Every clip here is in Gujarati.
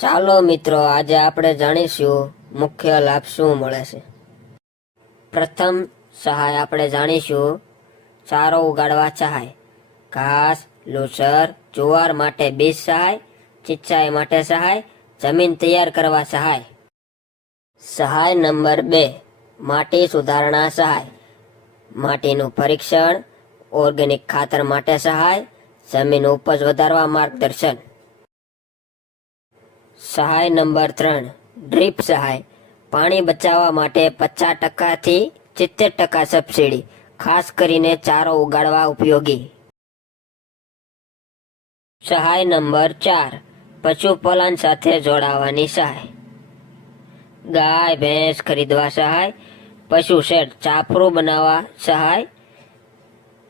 ચાલો મિત્રો, આજે આપણે જાણીશું મુખ્ય લાભ શું મળે છે। પ્રથમ સહાય આપણે જાણીશું ચારો ઉગાડવા સહાય, ઘાસ, લૂસર, જુવાર માટે બીજ સહાય, સિંચાઈ માટે સહાય, જમીન તૈયાર કરવા સહાય। સહાય નંબર 2, માટી સુધારણા સહાય, માટીનું પરીક્ષણ, ઓર્ગેનિક ખાતર માટે સહાય, જમીન ઉપજ વધારવા માર્ગદર્શન। સહાય નંબર 3, ડ્રીપ સહાય, પાણી બચાવવા માટે 50% થી 70% સબસિડી, ખાસ કરીને ચારો ઉગાડવા ઉપયોગી। સહાય નંબર 4, પશુપાલન સાથે જોડાવાની સહાય, ગાય ભેંસ ખરીદવા સહાય, પશુ શેડ ચાપરું બનાવવા સહાય,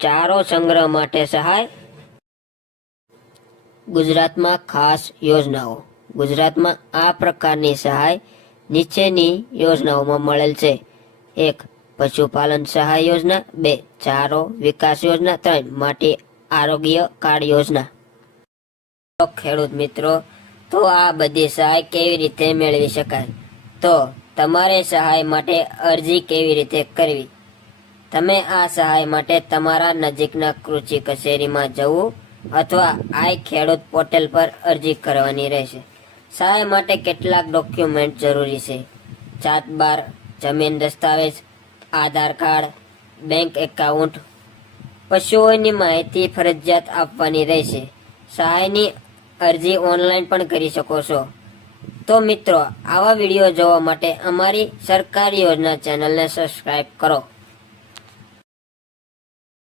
ચારો સંગ્રહ માટે સહાય। ગુજરાતમાં ખાસ યોજનાઓ। ગુજરાતમાં આ પ્રકારની સહાય નીચેની યોજનાઓમાં મળેલ છે। 1, પશુપાલન સહાય યોજના। 2, ચારો વિકાસ યોજના। 3, માટી આરોગ્ય કાર્ડ યોજના। તો ખેડૂત મિત્રો, તો આ બધી સહાય કેવી રીતે મેળવી શકાય? તો તમારે સહાય માટે અરજી કેવી રીતે કરવી? તમે આ સહાય માટે તમારા નજીકના કૃષિ કચેરીમાં જવું અથવા આઈ ખેડૂત પોર્ટલ પર અરજી કરવાની રહેશે। સહાય માટે કેટલાક ડોક્યુમેન્ટ જરૂરી છે: જાત બાર, જમીન દસ્તાવેજ, આધાર કાર્ડ, બેંક એકાઉન્ટ, પશુઓની માહિતી ફરજિયાત આપવાની રહેશે। સહાયની અરજી ઓનલાઈન પણ કરી શકો છો। તો મિત્રો, આવા વિડીયો જોવા માટે અમારી સરકારી યોજના ચેનલને સબસ્ક્રાઈબ કરો।